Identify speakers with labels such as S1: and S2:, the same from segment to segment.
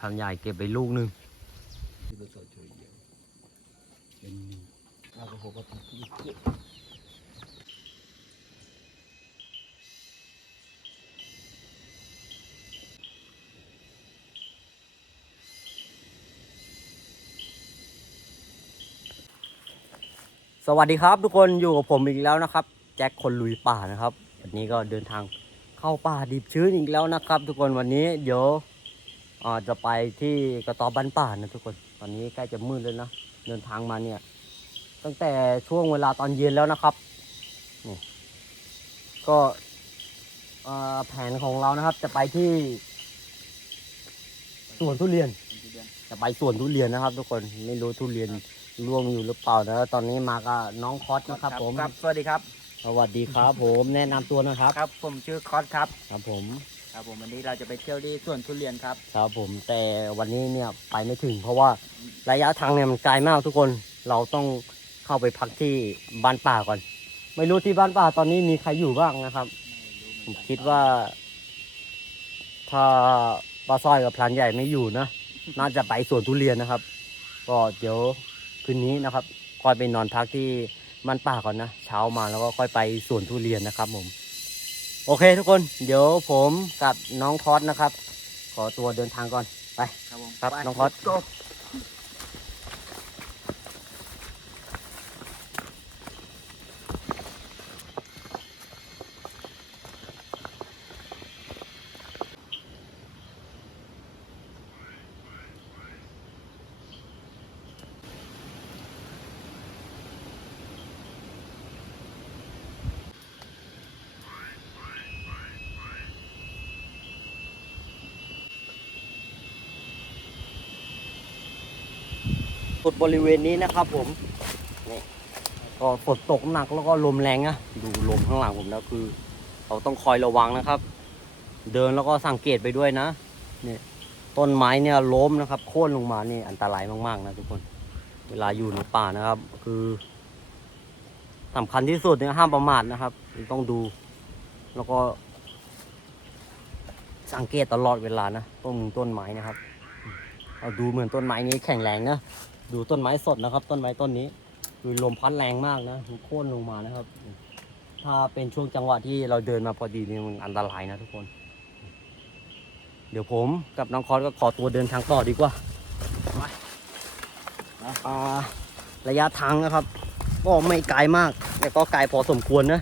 S1: พันใหญ่เก็บไปลูกหนึ่ง
S2: สวั
S1: สดีครับทุกคนอยู่กับผมอีกแล้วนะครับ แจ็คคนลุยป่านะครับ วันนี้ก็เดินทางเข้าป่าดิบชื้นอีกแล้วนะครับ ทุกคนวันนี้เดี๋ยว อ่าจะไปที่กระต๊อบบ้านป่านะทุกคน ตอนนี้ใกล้จะมืดแล้วนะ เดินทางมาเนี่ย ตั้งแต่ช่วงเวลาตอนเย็นแล้วนะครับนี่ก็อ่าแผนของเรานะครับ จะไปที่สวนทุเรียน จะไปสวนทุเรียนนะครับ ทุกคน ไม่รู้ทุเรียนร่วงอยู่หรือเปล่านะตอนนี้มากับน้องคอสนะครับ ผม
S3: ครับ สวัสดีครับ
S1: สวัสดีครับ ผม แนะนำตัวนะครับ
S3: ครับ ผมชื่อคอสครับ
S1: ครับผม
S3: ครับผมวันนี้เราจะไปเที่ยวที่สวนทุเรียนครับ
S1: ครับผมแต่วันนี้เนี่ยไปไม่ถึง เพราะว่าระยะทางเนี่ยมันไกลมากทุกคนเราต้องเข้าไปพักที่บ้านป่าก่อน ไม่รู้ที่บ้านป่าตอนนี้มีใครอยู่บ้างนะครับผมคิดว่า ถ้าป้าสร้อยกับพลานใหญ่ไม่อยู่นะน่าจะไปสวนทุเรียนนะครับ ก็เดี๋ยวคืนนี้นะครับค่อยไปนอนพักที่บ้านป่าก่อนนะเช้ามาแล้วก็ค่อยไปสวนทุเรียนนะครับผม โอเคทุกคน เดี๋ยวผมกับน้องทอดนะครับ ขอตัวเดินทางก่อนไป
S3: ครับผม
S1: ครับ
S3: ไป
S1: น้องคอส
S3: go
S1: บริเวณนี้นะครับผมนี่ก็ฝนตกหนักแล้วก็ลมแรงนะดูลมข้างหลังผมแล้วคือ เราต้องคอยระวังนะครับ เดินแล้วก็สังเกตไปด้วยนะนี่ต้นไม้เนี่ยล้มนะครับ โค่นลงมานี่อันตรายมากๆนะทุกคน เวลาอยู่ในป่านะครับ คือสำคัญที่สุดเนี่ยห้ามประมาทนะครับต้องดู แล้วก็ สังเกตตลอดเวลานะต้นต้นไม้นะครับ เอาดูเหมือนต้นไม้นี้แข็งแรงนะ ดูต้นไม้สดนะครับ ต้นไม้ต้นนี้ คือลมพัดแรงมากนะโค่นลงมานะครับ ถ้าเป็นช่วงจังหวะที่เราเดินมาพอดีนี่มันอันตรายนะทุกคน เดี๋ยวผมกับน้องคอสก็ขอตัวเดินทางต่อดีกว่าไปนะอ่าระยะทางนะครับ ก็ไม่ไกลมาก แต่ก็ไกลพอสมควรนะ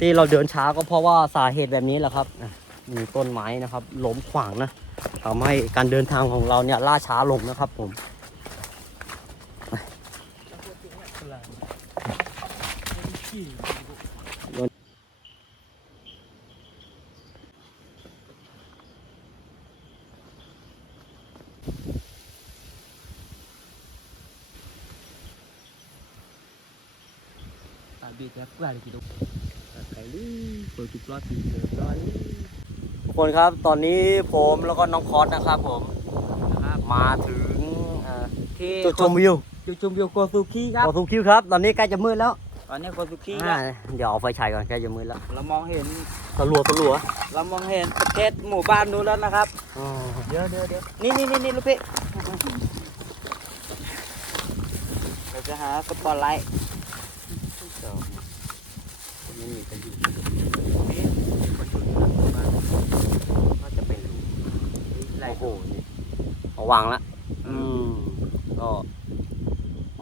S1: ที่เราเดินช้าก็เพราะว่าสาเหตุแบบนี้แหละครับนะมีต้นไม้นะครับล้มขวางนะทำให้การเดินทางของเราเนี่ยล่าช้าลงนะครับผม
S3: Tadi dia aku ada gitu. Kali baru plot di plot
S1: ทุกคนครับตอนนี้ผมแล้วก็น้องคอสนะครับผม มาถึงเอ่อ
S3: ที่
S1: จุดชมวิว
S3: จุดชมวิวโกซูคิครับ
S1: ขอทุกคิวครับ ตอนนี้ใกล้จะมืดแล้ว
S3: ตอนนี้โกซูคิ
S1: อ่า
S3: แล้ว
S1: เดี๋ยวเอาไฟฉายก่อนใกล้จะมืดแล้ว
S3: เรามองเห็น
S1: สลัวสลัว
S3: เรามองเห็นประเทศหมู่บ้านนู้นแล้วนะครับ
S1: อ๋อ
S3: เดี๋ยวเดี๋ยวเดี๋ยวนี่นี่นี่นี่ลูกพี่เราจะหาสปอตไลท์
S1: ไม่มีใครอยู่นี่คนอยู่หลังบ้านน่าจะเป็นโอ้โหนี่เอาวางละ อืมก็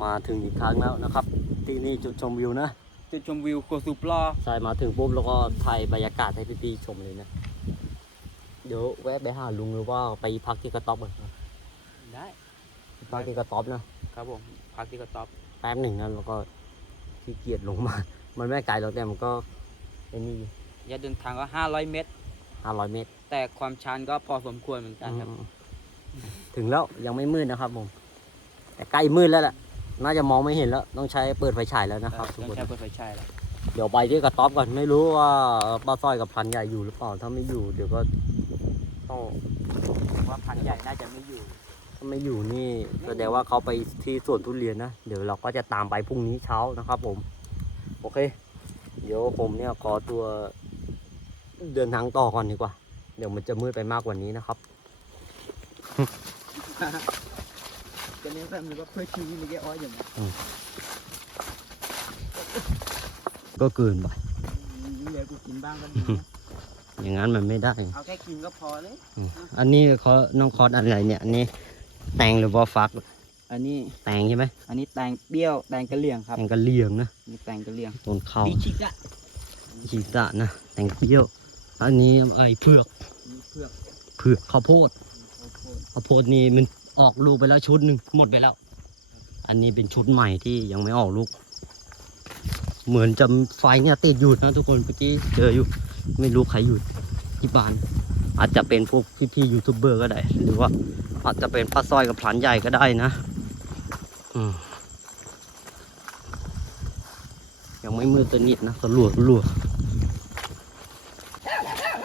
S1: มาถึงอีกครั้งแล้วนะครับ ที่นี่จุดชมวิวนะ
S3: จุดชมวิวโกซูปลอ
S1: ใช่มาถึงปุ๊บแล้วก็ถ่ายบรรยากาศให้พี่ๆชมเลยนะ เดี๋ยวแวะไปหาลุงหรือว่าไปพักที่กระต๊อบก่อน
S3: ได้
S1: พักที่กระต๊อบนะครับ
S3: ผมพักที่กระต๊อบ
S1: แป๊บหนึ่งนะแล้วก็ขี้เกียจลงมา มันไม่ไกลหรอกแต่มันก็ไอ้นี่
S3: ระยะเดินทางก็500เมตร
S1: ห้าร้อยเมตร
S3: แต่ความชันก็พอสมควรเหมือนกันครับ
S1: อืมถึงแล้วยังไม่มืดนะครับผม แต่ใกล้มืดแล้วแหละ น่าจะมองไม่เห็นแล้ว ต้องใช้เปิดไฟฉายแล้วนะครับทุก
S3: ต้อง
S1: คน
S3: ใช้เปิดไฟฉายแล้ว
S1: เดี๋ยวไปที่กระต๊อบก่อนไม่รู้ว่าป้าสร้อยกับพันใหญ่อยู่หรือเปล่าถ้าไม่อยู่ เดี๋ยวก็ต้อง
S3: ว่าพันใหญ่น่าจะไม่อยู่
S1: ถ้าไม่อยู่นี่แสดงว่าเขาไปที่สวนทุเรียนนะเดี๋ยวเราก็จะตามไปพรุ่งนี้เช้านะครับ ผม โอเค เดี๋ยวผมเนี่ยขอตัวเดินทางต่อก่อนดีกว่า เดี๋ยวมันจะมืดไปมากกว่านี้นะครับ ไป
S3: จะเลี้ยงแบบนี้ว่าเพื่อชีวิตมันแค่อ้อยอย่างนี้
S1: ก็เกินไป
S3: เหลือกูกินบ้างก็ดีนะ
S1: อย่างนั้นมันไม่ได้
S3: เอาแค่กินก็พอเลย
S1: อืมอันนี้เขาน้องคอสอะไรเนี่ย อันนี้แตงหรือว่าฟัก
S3: อันนี้
S1: แตงใช่ไหม
S3: อันนี้แตงเปรี้ยวแตงกะเหรี่ยงครับ
S1: แตงกะเหลี่ยงนะ
S3: นี่แตงกะเหรี่ยง
S1: ต้นข้าว
S3: ดิชิกะ
S1: ชีตะนะ แตงเปรี้ยว อันนี้ไอ้เผือก
S3: นี่เผือก
S1: เผือกข้าวโพด
S3: ข้าวโพด
S1: ข้าวโพดนี่มัน ออกลูกไปแล้วชุดหนึ่งหมดไปแล้ว อันนี้เป็นชุดใหม่ที่ยังไม่ออกลูก เหมือนจะไฟเนี่ยติดอยู่นะทุกคนเมื่อกี้เจออยู่ ไม่รู้ใครอยู่ที่บ้าน อาจจะเป็นพวกพี่ๆยูทูบเบอร์ก็ได้ หรือว่าอาจจะเป็นป้าสร้อยกับพลานใหญ่ก็ได้นะอืมยังไม่มืดสนิทนะสลัวสลัว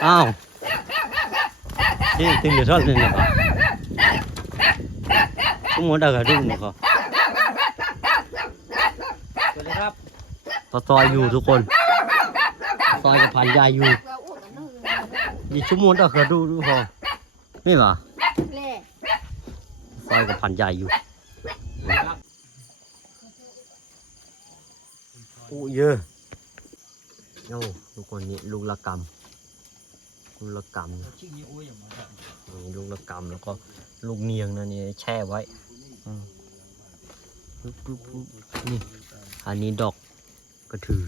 S1: อ้าวนี่ตื่นอยู่ทอดเลยเหรอ ทุกคนเอากระดุมเหรอ
S3: สวัสดีครับ
S1: ป้าซอยอยู่ทุกคนป้าซอยกับพลานใหญ่อยู่ยี่ชั่วโมงเอากระดูดูพอไม่หรอ
S4: แล่
S1: ซอยกับพันใหญ่อยู่โอ้เยอะโอ้ทุกคนนี่ลูกละกำลูกละกำนะ
S3: ชื่อนี้โอ้ยอย่างมา
S1: นี่ลูกละกำแล้วก็ลูกเนียงนะนี่แช่ไว้ ปุ๊บปุ๊บปุ๊บนี่ อันนี้ดอกกระถือ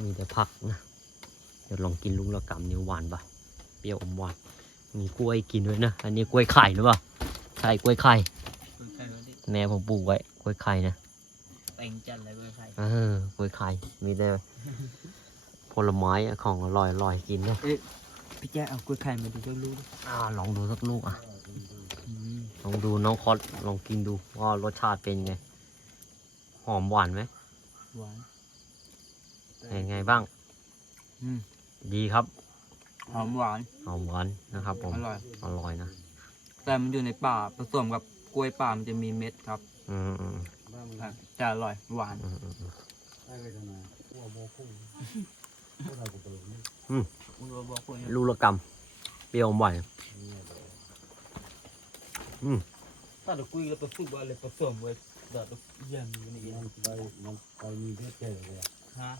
S1: มีแต่ผักนะ เดี๋ยวลองกินลูกละกำนี่หวานปะเปรี้ยวอมหวาน มีกล้วยกินด้วยนะ อันนี้กล้วยไข่หรือเปล่า ใช่กล้วยไข่
S3: คุยใครวันนี้
S1: แม่ผมปลูกไว้กล้วยไข่นะ
S3: แตงจันทร์อะไรคุยใคร
S1: เออกล้วยไข่ มีแต่ผลไม้อะของอร่อยอร่อยกินนะ
S3: พี่แจ๊คเอาคุยไข่มาดูก็รู้ดิ
S1: อ่าลองดูสักลูกอะ
S3: อืม
S1: ลองดูน้องคอสลองกินดูว่ารสชาติเป็นไง หอมหวานไหม
S3: หวาน
S1: เป็นไงบ้าง
S3: อืม
S1: ดีครับ
S3: หอมหวาน
S1: หอมหวานนะครับผม
S3: อร่อย
S1: อร่อยนะ
S3: แต่มันอยู่ในป่าผสมกับกล้วยป่ามันจะมีเม็ดครับ
S1: อืมอืม
S3: อะจะอร่อยหวาน
S1: อืมอืมอืม
S2: ได้เลยนะหัวโมกุ้งพวกเราจะไปนี่
S3: คุณบอกคน
S1: ลูกละกำเปรี้ยวอมหวาน
S3: ถ้าเราคุยแล้วผสมอะไรผสมไว้เดี๋ยวยังอยู่นี่
S2: มันไปมันไปมีเพชรเจอเลย
S3: ฮะ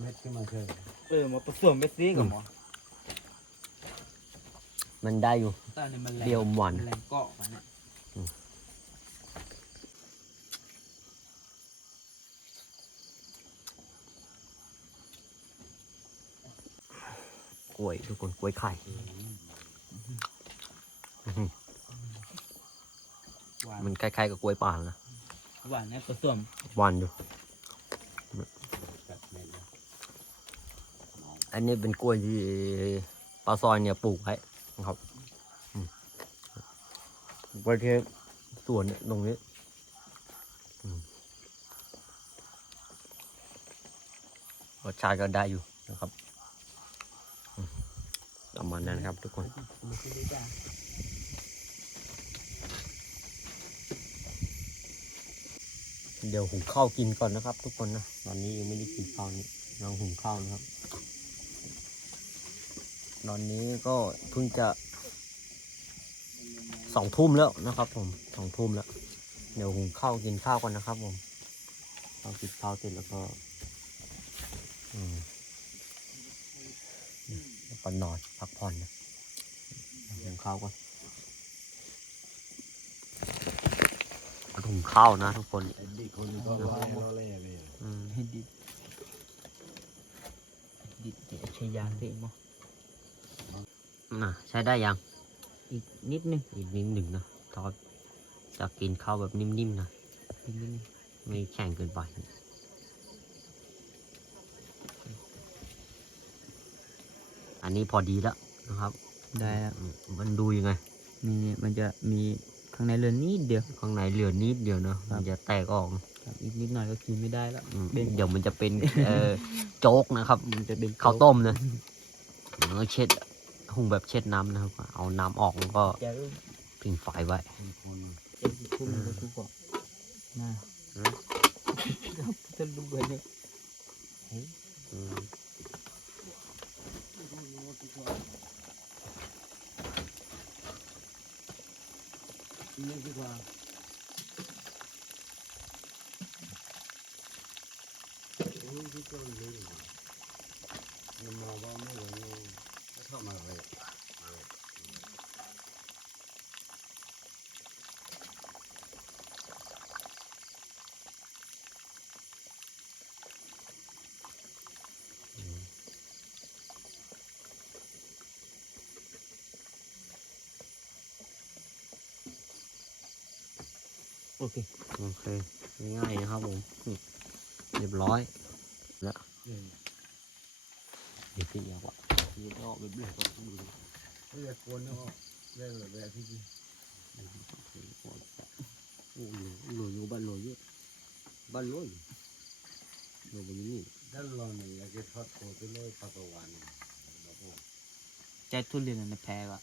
S2: เม็ดขึ้นมาเจอ
S3: เออมาผสมไปซิกับหมอ
S1: มันได้อยู่
S3: ตอนนี้มันแรง
S1: เปรี้ยวอมหวาน
S3: แรงเกาะมันเนี่
S1: ล้วยทุกคนกล้วยไข่
S3: หวาน
S1: มันคล้ายๆกับกล้วยป่านะ
S3: หวานเนี่ยผสม
S1: หวานอยู่
S2: กัดเม็ดนะ
S1: อันนี้เป็นกล้วยที่ปลาซอยเนี่ยปลูกไว้นะครับอืมไว้ที่สวนเนี่ยตรงนี้อืมรสชาติก็ได้อยู่นะครับอืม ประมาณนั้นครับ ทุกคนเดี๋ยวหุงข้าวกินก่อนนะครับ ทุกคนนะตอนนี้ยังไม่ได้กินข้าวนี่ลองหุงข้าวนะครับ ตอนนี้ก็เพิ่งจะสองทุ่มแล้วนะครับ ผมสองทุ่มแล้ว เดี๋ยวหุงข้าวกินข้าวก่อนนะครับ ผมข้ากินข้าวเสร็จแล้วก็แล้วก็นอนพักผ่อนนะ ข้าวก่อนหุงข้าวนะทุกคน
S2: ไอ้ดิคนนี้ก็ร้อยร้อยเลยเลย
S1: อืม
S3: ให้ดิดดิดเดี๋ยวใช้ยางเตะมั้ง
S1: น่ะใช้ได้ยัง
S3: อีกนิดนึง
S1: อีกนิดหนึ่งนะทอดจะกินข้าวแบบนิ่มๆนะ
S3: อีกนิดนึง
S1: ไม่แข็งเกินไปอันนี้พอดีแล้วนะครับ
S3: ได้แล้ว
S1: อืมมันดูยังไง
S3: นี่มันจะมีข้างในเรือนนิดเดียว
S1: ข้างในเหลือนิดเดียวเนอะ
S3: ครับ
S1: มันจะแตกออก
S3: ครับอีกนิดหน่อยก็กินไม่ได้แล้ว
S1: อืม
S3: เป็น
S1: เดี๋ยวมันจะเป็นเอ่อโจ๊กนะครับ
S3: มันจะเป็น
S1: ข้าวต้มนะเออเช็ดหุงแบบเช็ดน้ำนะครับ เอาน้ำออกแล้วก็
S3: จะ
S1: พิงไฟไว้
S2: คน
S3: เอ็นทุ่มก็ทุกคนน่า
S1: อืม
S3: ครับจะรู้เลยเนี่ย
S2: miếng thịt hoàng uống thịt con lên mà? Nó mò bao nhiêu rồi nó thọ mà vậy
S1: โอเคโอเคง่ายๆนะครับผมอืมเรียบร้อยแล้วเดี๋ยวพี่อยากว่าพี่ก็เอาไปเบลก็ดู
S2: ไม่อยากกวนเนาะเรื่องแบบที่
S1: โอ้โหโหลอยู่บ้านโหลอยู่บ้านโหลอยู่โหลอยู่นี่
S2: ด้านลอนเนี่ยอยากจะทอดโคตรเลยปัตตวันแล้วก็
S3: ใจทุเรียนในแพรอะ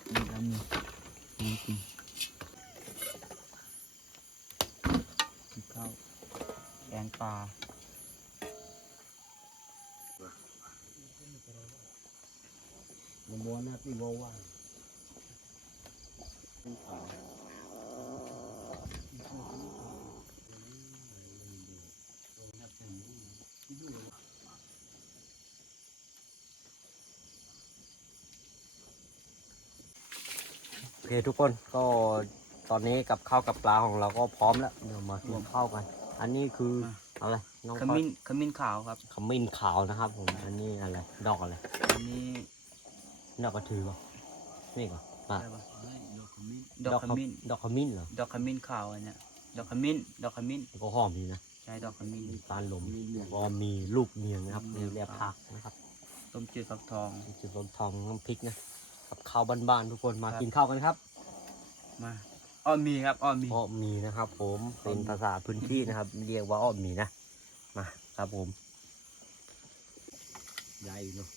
S1: ดดูเหรออ
S2: ย่าโดนน่าอยากแกแล้วจะรับแต่เพื่อนอยู่
S3: แพรน้อยทุเรียนด้าน
S1: เนี่ยมา
S2: แต่ก็ลงมายัง
S1: วดีดีมึงย่อเดี๋ยวพูดชื่อว่าแต่ละพูดละพอปุ๊บ
S2: ผมยังมีวันนี้ที่ไหนตรงนี้ดูนี่เซ็ตที่
S3: นี่ด้านนี้นี่กินกินข้าวแกงปลา
S2: มันมัวหน้าที่ว่าว่า
S1: โอ เคทุกคนก็ตอนนี้กับข้าวกับปลาของเราก็พร้อมแล้วเดี๋ยวมากินข้าวกัน อันนี้คืออะไรน้อง
S3: ขมิ้นขมิ้นขาวครับ
S1: ขมิ้นขาวนะครับผมอันนี้อะไรดอกอะไร
S3: อันนี้
S1: ดอกกระถือป่ะนี่ก่อนอะ
S3: อะไรวะ
S2: ดอกขมิ้น
S3: ดอกขมิ้น
S1: ดอกขมิ้นเหรอ
S3: ดอกขมิ้นขาวอันเนี้ยดอกขมิ้นดอกขมิ้น
S1: ก็หอมดีนะ
S3: ใช่ดอกขมิ้น
S1: มีปลาหลมก็มีลูกเนียงนะครับมีเรียบผักนะครับ
S3: ต้มจืดฟักทอง
S1: มีจุดรวมทองน้ำพริกนะกับ ข้าวบ้านๆทุกคนมา
S3: ครับ
S1: กินข้าวกันครับ
S3: มาอ้อมีครับอ้อมี
S1: อ้อมีนะครับ ผมเป็นภาษาพื้นที่นะครับ เรียกว่าอ้อมีนะมาครับผมใหญ่เนาะ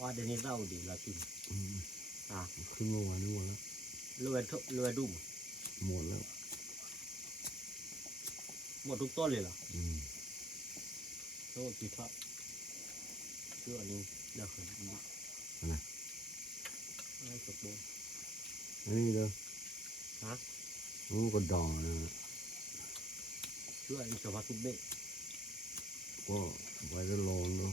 S1: ว่าเดี๋ยวนี้เราดีเรากิน อะ
S2: ขึ้นมาวันนี้หมดแล้ว
S1: เรือทุเรือดุ่ม
S2: หมดแล้ว
S1: หมดทุกต้นเลยเหรอ
S2: อืม
S1: โทษทีครับเชื่ออันนี้เดี๋ยวผมดู
S2: อะไร
S1: ให้จบเลย
S2: อันนี้เด้อ
S1: ฮะ
S2: โอ้ก็ดองนะ
S1: เชื่ออันนี้จะมาทุกเบ็ด
S2: ก็ไว้จะลองเนาะ
S1: ถ้าจะนี่หล่นนะ
S2: เดี๋ยวเชื่อเชื่อแล้ว
S1: นี่นี่ต่อนี่ต่อเท้า
S2: เท้าบุ้ง
S1: เออชื่อว่าพี่เสก
S2: เมื่อถ้าเจอไปเลยเดี๋ยวเราเจอนี่เราจะกว่าเรื่องนี้นี่จะทำงานนี่จะเป็นนี่คือจะพาลูกเลยนะ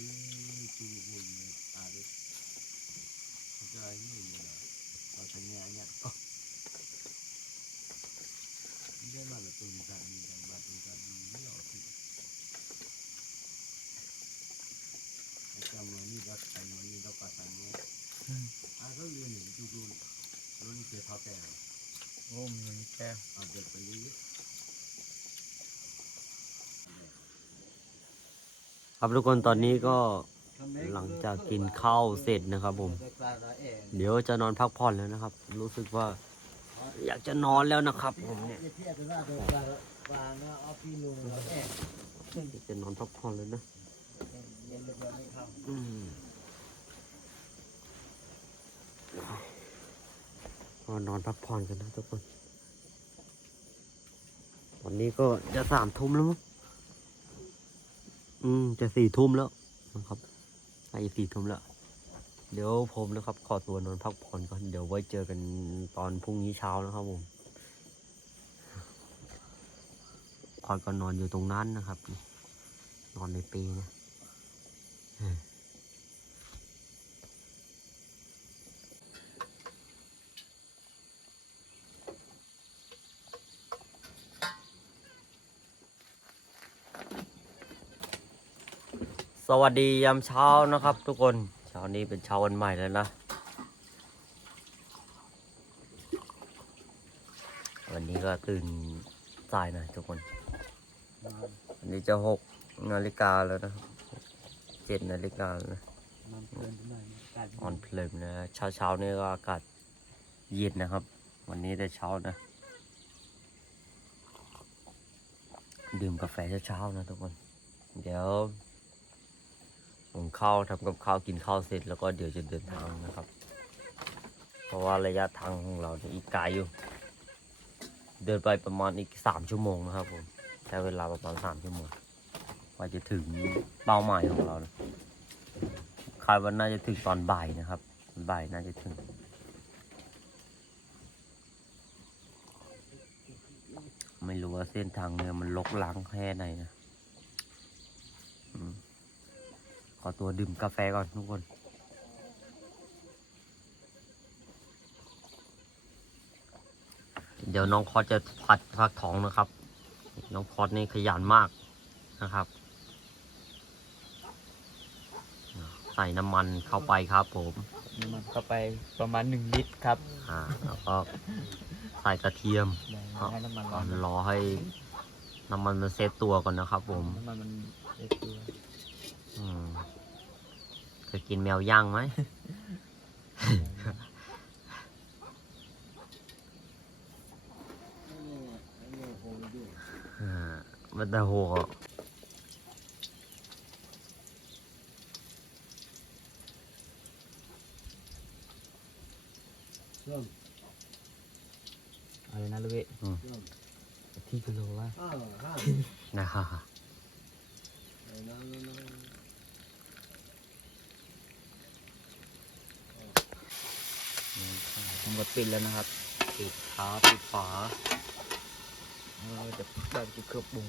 S2: าทำงานเนี่ยเรื่องอะไรตัวนี้กันนี่กันบ้านนี้กันนี่เราที่ Macam ni dah tanya ni dah katanya. Ada dia ni itu tu. Lu ni kita pakai.
S3: โอ้มีแก้ว
S2: Ada beli.
S1: ครับทุกคนตอนนี้ก็ หลังจากกินข้าวเสร็จนะครับผม เดี๋ยวจะนอนพักผ่อนแล้วนะครับ รู้สึกว่าอยากจะนอนแล้วนะครับผมเนี่ยจะนอนพักผ่อนเลยนะอืมก็นอนพักผ่อนกันนะทุกคนตอนนี้ก็จะสามทุ่มแล้วมั้ง อืม จะสี่ทุ่มแล้วนะครับ ใกสี่ทุ่มแล้ว เดี๋ยวผมนะครับ ขอตัวนอนพักผ่อนก่อน เดี๋ยวไว้เจอกันตอนพรุ่งนี้เช้านะครับผมขอดก็นอนอยู่ตรงนั้นนะครับ นอนในเปีนะ สวัสดียามเช้านะครับ ทุกคนเช้านี้เป็นเช้าวันใหม่แล้วนะ วันนี้ก็ตื่นสายหน่อยทุกคนวันนี้จะหกนาฬิกาแล้วนะเจ็ดนาฬิกาแล้วนะ
S3: นเพลินไปหน่อยอากาศ
S1: อ่อนเพลินนะเช้าเช้านี่ก็อากาศเย็นนะครับ วันนี้ได้เช้านะ ดื่มกาแฟเช้าๆนะทุกคน เดี๋ยว ผมข้าวทำกับข้าวกินข้าวเสร็จแล้วก็เดี๋ยวจะเดินทางนะครับ เพราะว่าระยะทางของเราเนี่ยอีกไกลอยู่ เดินไปประมาณอีกสามชั่วโมงนะครับผมใช้เวลาประมาณสามชั่วโมงกว่าจะถึงเป้าหมายของเรานะคาดว่าน่าจะถึงตอนบ่ายนะครับบ่ายน่าจะถึงไม่รู้ว่าเส้นทางเนี่ยมันลกล้างแค่ไหนนะ อืม ขอตัวดื่มกาแฟก่อนทุกคน เดี๋ยวน้องคอสจะผัดฟักทองนะครับ น้องคอสนี่ขยันมากนะครับ ใส่น้ำมันเข้าไปครับผม
S3: น้ำมันเข้าไปประมาณหนึ่งลิตรครับ
S1: อ่าแล้วก็ใส่กระเทียม
S3: ให้น้ำมันร้
S1: ก่
S3: อ
S1: อนนรอให้น้ำมันมันเซตตัวก่อนนะครับผม
S3: น้ำมันมันเอ็ดตัว
S1: อืม เคยกินแมวย่างไหมอ่ามันแต่หัว
S2: เครื่อง
S3: อะไรนะลูกเว้ย
S2: เครื่อง
S3: ที่กิโลว่า
S2: อ้าวห้า
S1: นะครับ
S2: ไอ้นั่นนั่นนั่น
S3: ผมกดปิดแล้วนะครับ
S1: ปิดขาปิดฝา
S3: เราจะแบบจะเครือบบุง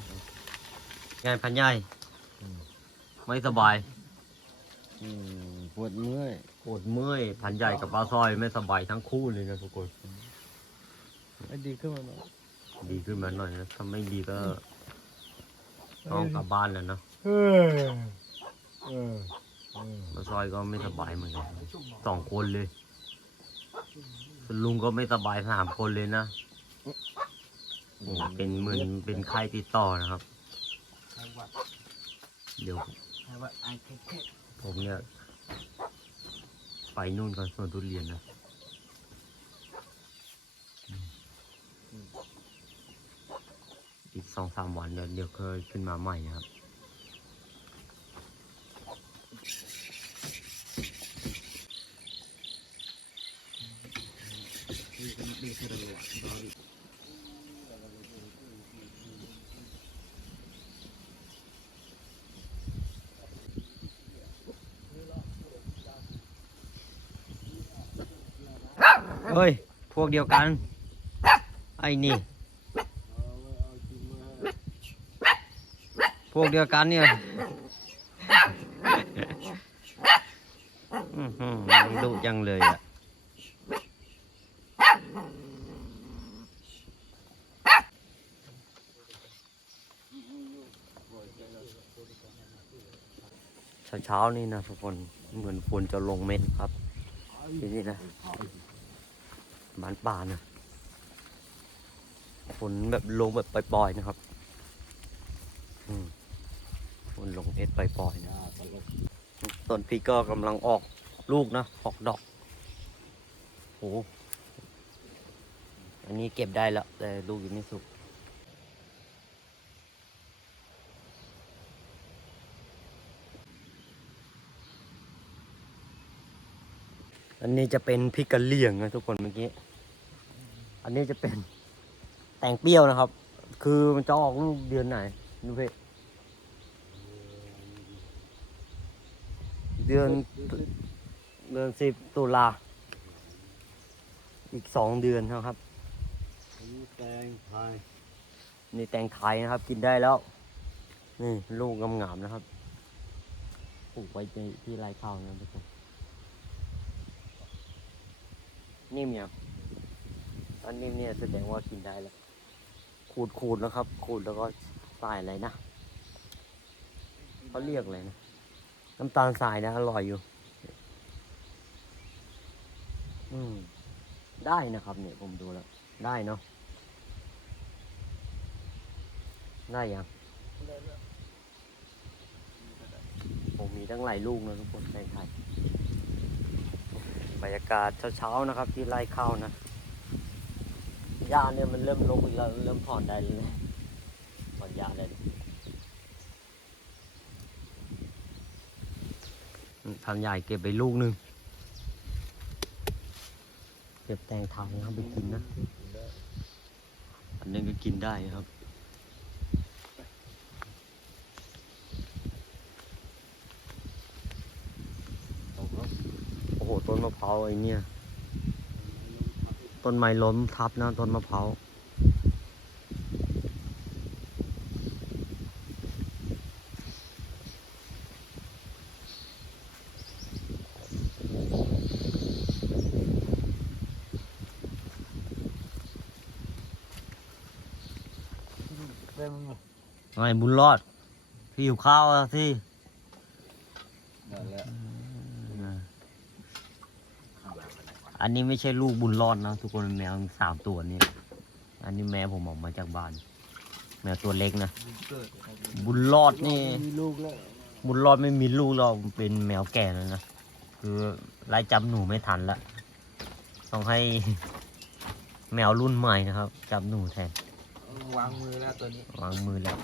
S1: ไงพันใหญ่ไม่สบาย
S2: อืมปวดเมื่อย
S1: ปวดเมื่อยพันใหญ่กับปลาซอยไม่สบายทั้งคู่เลยนะทุกคน
S3: ดีขึ้นมาหน่อย
S1: ดีขึ้นมาหน่อยนะถ้าไม่ดีก็ต้องกลับบ้านแล้วนะ
S2: เออเออเออ
S1: ปลาซอยก็ไม่สบายเหมือนกันสองคนเลย ส่วนลุงก็ไม่สบายสามคนเลยนะโอ้เป็นเหมือนเป็นไข้ติดต่อนะครับเดี๋ยว
S3: ใช่ว่าไอ้แค่แค่
S1: ผมเนี่ย ไปนู่นก่อนสวนทุเรียนนะอืมอีกสองสามวันเดี๋ยวเดี๋ยวเคยขึ้นมาใหม่นะครับ
S3: ดีขึ้น เฮ้
S1: ย พวกเดียวกัน ไอ้นี่ พวกเดียวกันเนี่ยดุจังเลยอะ เช้านี่นะทุกคนเหมือนฝนจะลงเม็ดครับที่นี่นะบ้านป่านะฝนแบบลงแบบปล่อยๆนะครับฝนลงเม็ดปล่อยๆนะต้นพริกก็กำลังออกลูกนะออกดอกโอ้อันนี้เก็บได้แล้วแต่ลูกยังไม่สุก อันนี้จะเป็นพริกกะเหรี่ยงนะทุกคนเมื่อกี้ อันนี้จะเป็นแตงเปรี้ยวนะครับ คือมันจะออกลูกเดือนไหนดูเพ่เดือนเดือนสิบตุลา อีกสองเดือนนะครับ
S2: อันนี้แตงไทย
S1: นี่แตงไทยนะครับ กินได้แล้ว นี่ลูกงามๆนะครับปลูกไว้ในที่ไรข้าวนะทุกคน นิ่มเนี่ยครับอันนิ่มเนี่ยแสดงว่ากินได้แล้วขูดขูดๆนะครับ ขูดแล้วก็ใส่อะไรนะเขาเรียกอะไรนะน้ำตาลทรายนะอร่อยอยู่ อืม ได้นะครับ เนี่ยผมดูแล้ว ได้เนาะได้ยังผมมีตั้งหลายลูกนะทุกคนในไทย บรรยากาศเช้าๆนะครับ ที่ไร่ข้าวนะหญ้าเนี่ยมันเริ่มรกอีกแล้วเริ่มถอนได้เลยนะถอนหญ้าได้เลยอืมทำใหญ่เก็บไปลูกหนึ่งเก็บแตงไทยนะครับไปกินนะ อันนี้ก็กินได้ครับ โอ้โห ต้นมะพร้าวไอ้เนี่ย ต้นไม้ล้มทับนะต้นมะพร้าว
S2: เต็ม
S1: ไงบุญรอด พี่หิวข้าวอะพี่
S2: นั่นแหละ
S1: อันนี้ไม่ใช่ลูกบุญรอดนะทุกคนเป็นแมวสามตัวนี่อันนี้แม่ผมออกมาจากบ้าน แมวตัวเล็กนะ
S2: เกิด
S1: บุญรอดนี่
S2: มีลูกแล้ว
S1: บุญรอดไม่มีลูกเราเป็นแมวแก่แล้วนะ คือไล่จำหนูไม่ทันละ ต้องให้แมวรุ่นใหม่นะครับ จับหนูแทน
S3: วางมือแล้วตัวนี้
S1: วางมือแล้ว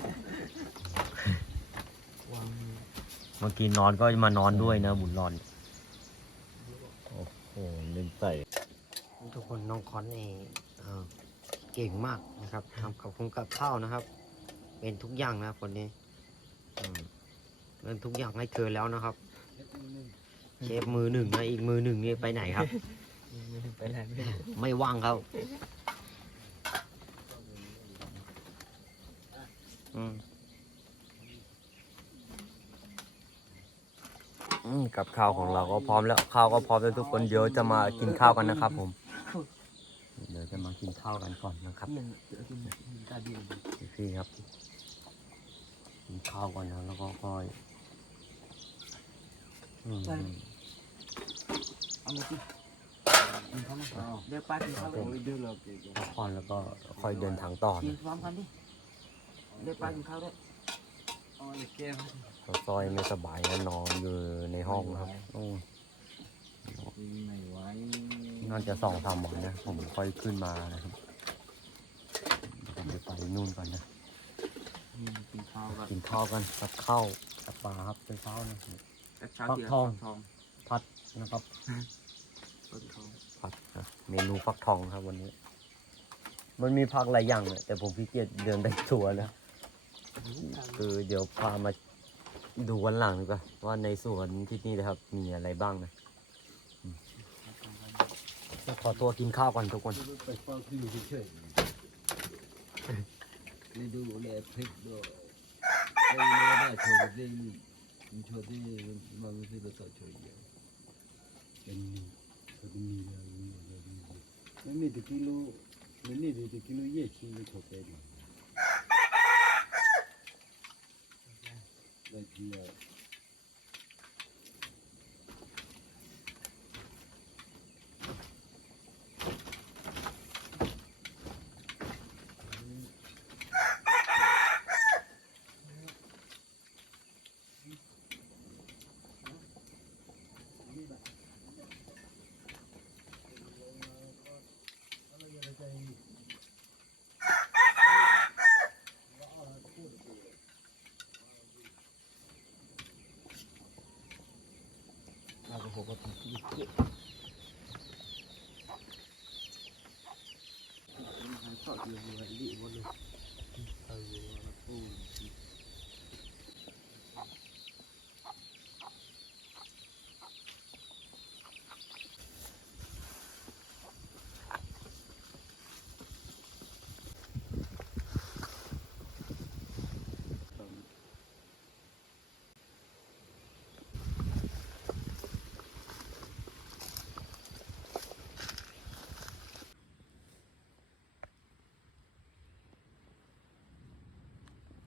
S3: วางมือ
S1: เมื่อกี้นอนก็มานอนด้วยนะ บุญรอด
S2: โอ้โหเล่นใส่
S1: ทุกคนน้องคอนเองเก่งมากนะครับทำกับคงกับข้าวนะครับ เป็นทุกอย่างนะครับคนนี้อืมเป็นทุกอย่างให้เธอแล้วนะครับเชฟมือหนึ่งนะอีกมือหนึ่งนี่ไปไหนครับ
S3: ไปไหนไม่รู้
S1: ไม่ว่างครับอืม อืมกับข้าวของเราก็พร้อมแล้วข้าวก็พร้อมแล้วทุกคนเดี๋ยวจะมากินข้าวกันนะครับ ผม เดี๋ยวจะมากินข้าวกันก่อนนะครับ
S3: เพียงเดี๋ยวกินกินตาเดียว
S1: พี่ครับกินข้าวก่อนนะแล้วก็ค่อยอืม
S3: เอามาสิกินข้าวมาเดี๋ยวป้ากินข้าวเลย
S2: โอ้ยดื้อเราเก่ง
S1: พักผ่อนแล้วก็ค่อยเดินทางต่อ
S3: กิน
S1: นะ
S3: พร้อมกันดิเดี๋ยวป้ากินข้าวด้วย
S2: เอาไอ้แก้ว
S1: ก็ซอยไม่สบายนะนอนอยู่ในห้องนะครับอืม
S2: ไม่ไหว
S1: น่าจะสองสามวันนะ ผมค่อยขึ้นมานะครับเดี๋ยวผมจะไปนู่นก่อนนะ
S3: อืมกินข้าวกัน
S1: กินข้าวกันกับข้าวกับปลาครับเป็นข้าวนะ
S3: แต่เช้า
S1: ฟัก
S3: เดียว
S1: ทอง
S3: ฟักทอง
S1: ผัดนะครับ
S3: ฟักทอง
S1: ผัดนะเมนูฟักทองครับวันนี้ มันมีผักหลายอย่างเลยแต่ผมพี่เกียจเดินไปทัวร์แล้ว คือเดี๋ยวพามาดูวันหลังดีกว่าว่าในสวนที่นี่นะครับ มีอะไรบ้างนะขอตัวกินข้าวก่อนทุกคน
S2: ไปฟังที่เฉยนี่ดูเลพริกด้วยไอ้เนี่ได้โชว์ดีมันโชว์ดีมันไม่ใช่ภาษาโชว์เดียวเป็นเป็นมีแล้วมีแล้วมีไม่มีตะกิโลไม่มีตะกิโลเยอะชิ้นไม่ชอบเลยได้เดีย
S3: รา ต้